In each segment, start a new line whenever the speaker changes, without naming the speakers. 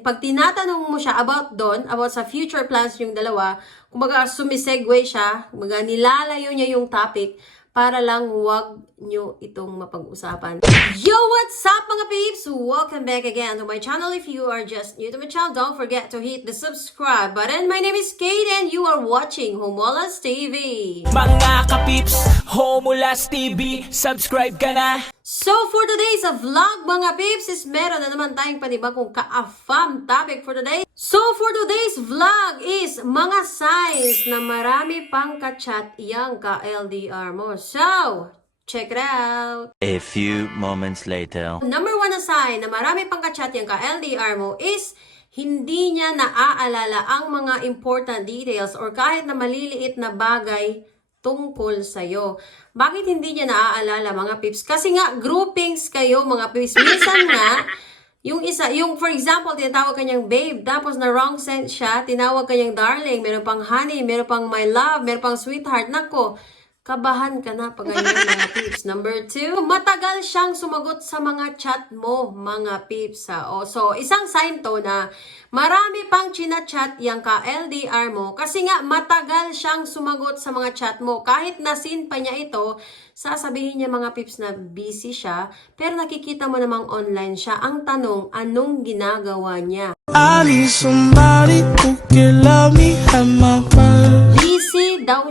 Pag tinatanong mo siya about doon, about sa future plans yung dalawa, kumbaga sumisegue siya, kumbaga nilalayo niya yung topic para lang wag nyo itong mapag-usapan. Yo, what's up mga peeps? Welcome back again to my channel. If you are just new to my channel, don't forget to hit the subscribe button. My name is Kate and you are watching Homolas TV.
Mga kapips, Homulas TV, subscribe ka na!
So for today's vlog mga peeps is meron na naman tayong panibagong ka-affam topic for today. So for today's vlog is mga signs na marami pang ka-chat yang ka-LDR mo. So, check it out!
A few moments later.
Number one na sign na marami pang ka-chat yang ka-LDR mo is hindi niya naaalala ang mga important details or kahit na maliliit na bagay tungkol sa'yo. Bakit hindi niya naaalala mga pips? Kasi nga, groupings kayo mga pips. Minsan nga, yung isa, yung for example, tinatawag kanyang babe, tapos na wrong sense siya, tinawag kanyang darling, meron pang honey, meron pang my love, meron pang sweetheart. Nako, kabahan ka na pag ganyan mga pips. Number two, matagal siyang sumagot sa mga chat mo, mga pips. Ha? O, so, isang sign to na marami pang chinachat yung ka-LDR mo kasi nga matagal siyang sumagot sa mga chat mo. Kahit nasin pa niya ito, sasabihin niya mga pips na busy siya, pero nakikita mo namang online siya. Ang tanong, anong ginagawa niya?
I need somebody who can love me at my worst.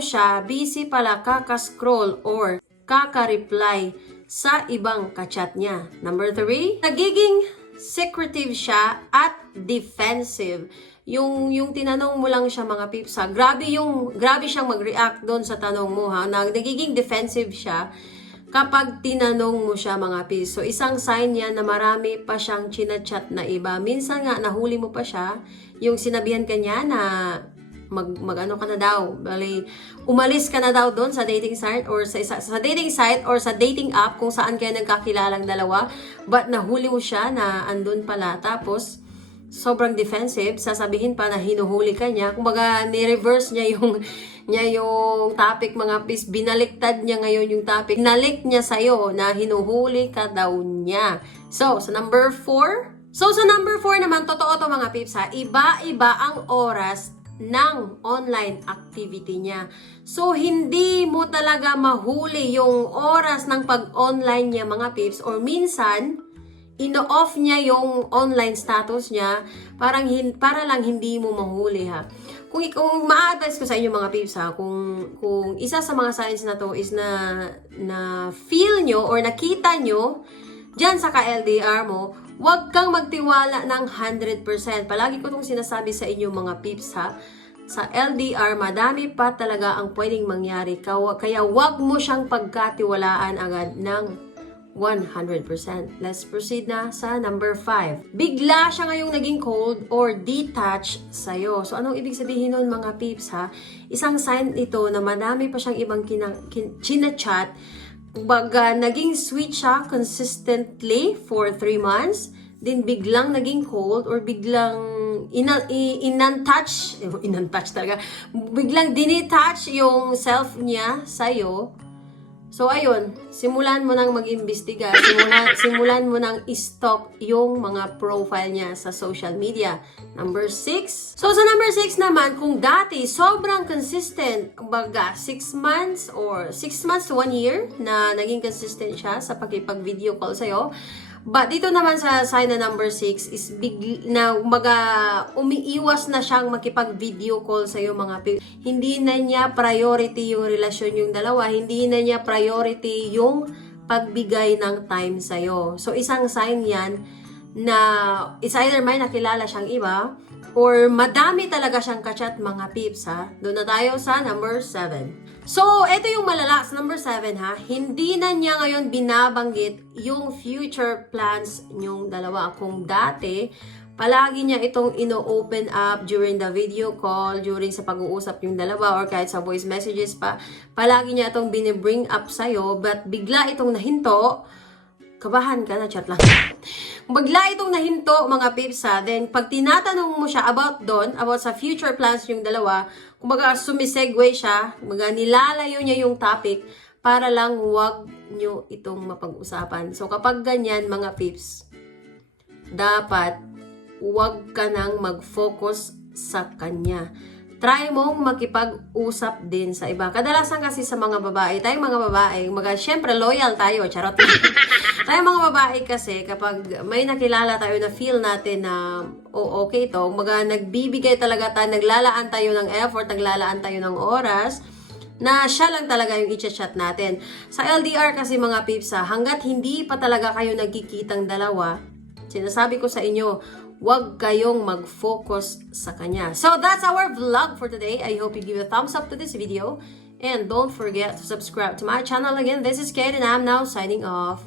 Siya, busy pala kaka-scroll or kaka-reply sa ibang kachat niya. Number three, nagiging secretive siya at defensive. Yung yung tinanong mo lang siya mga pips ha, grabe yung grabe siyang mag-react doon sa tanong mo ha. Na, nagiging defensive siya kapag tinanong mo siya mga pips. So isang sign yan na marami pa siyang chinachat na iba. Minsan nga nahuli mo pa siya, yung sinabihan ka niya na mag magano ka na daw. Bali, umalis ka na daw doon sa dating site or sa, isa, sa dating site or sa dating app kung saan kayo nagkakilalang dalawa. But nahuli mo siya na andun pala. Tapos, sobrang defensive, sasabihin pa na hinuhuli ka niya. Kumbaga, ni-reverse niya yung niya yung topic mga pis. Binaliktad niya ngayon yung topic. Nalik niya sa'yo na hinuhuli ka daw niya. So, sa number 4, So, sa number 4 naman, totoo to mga pips ha, iba-iba ang oras ng online activity niya. So, hindi mo talaga mahuli yung oras ng pag-online niya mga pips or minsan, ino-off niya yung online status niya parang hin- para lang hindi mo mahuli ha. Kung kung ma-advise ko sa inyo mga pips ha, kung kung isa sa mga signs na to is na na feel nyo or nakita nyo diyan sa ka-LDR mo, huwag kang magtiwala ng 100%. Palagi ko itong sinasabi sa inyo mga pips ha. Sa LDR, madami pa talaga ang pwedeng mangyari. Kaya huwag mo siyang pagkatiwalaan agad ng 100%. Let's proceed na sa number 5. Bigla siya ngayong naging cold or detached sa'yo. So, anong ibig sabihin nun mga peeps ha? Isang sign ito na madami pa siyang ibang kinang, kin, chinachat. Baga, naging sweet siya consistently for 3 months. Then, biglang naging cold or biglang ina, inan-touch, inan-touch talaga, biglang dinitouch yung self niya sa'yo. So, ayun, simulan mo nang mag-imbestiga, simulan, simulan mo nang i-stalk yung mga profile niya sa social media. Number 6. So, sa number 6 naman, kung dati sobrang consistent, baga 6 months or 6 months to 1 year na naging consistent siya sa pakipag-video call sa'yo, But dito naman sa sign na number 6 is big na umaga umiiwas na siyang makipag-video call sa iyo mga pi- Hindi na niya priority yung relasyon yung dalawa, hindi na niya priority yung pagbigay ng time sa iyo. So isang sign 'yan na it's either may nakilala siyang iba or madami talaga siyang kachat mga pips ha. Doon na tayo sa number 7. So, ito yung malala number 7 ha. Hindi na niya ngayon binabanggit yung future plans niyong dalawa. Kung dati, palagi niya itong ino-open up during the video call, during sa pag-uusap yung dalawa, or kahit sa voice messages pa, palagi niya itong binibring up sa'yo, but bigla itong nahinto, kabahan ka na, chat lang. Bagla itong nahinto, mga pips ha. Then, pag tinatanong mo siya about doon, about sa future plans yung dalawa, kumbaga sumisegue siya, kumbaga nilalayo niya yung topic para lang wag nyo itong mapag-usapan. So, kapag ganyan, mga pips, dapat huwag ka nang mag-focus sa kanya. Try mong makipag-usap din sa iba. Kadalasan kasi sa mga babae, tayong mga babae, mga, syempre loyal tayo, charot. tayong mga babae kasi, kapag may nakilala tayo na feel natin na, oh, okay to, mga nagbibigay talaga tayo, naglalaan tayo ng effort, naglalaan tayo ng oras, na siya lang talaga yung i-chat natin. Sa LDR kasi mga pips ha, hanggat hindi pa talaga kayo nagkikitang dalawa, sinasabi ko sa inyo, huwag kayong mag-focus sa kanya. So that's our vlog for today. I hope you give a thumbs up to this video. And don't forget to subscribe to my channel again. This is Kate and I'm now signing off.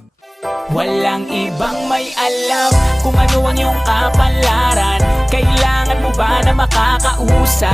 Walang ibang may alam kung ano ang iyong kapalaran Kailangan mo ba na makakausap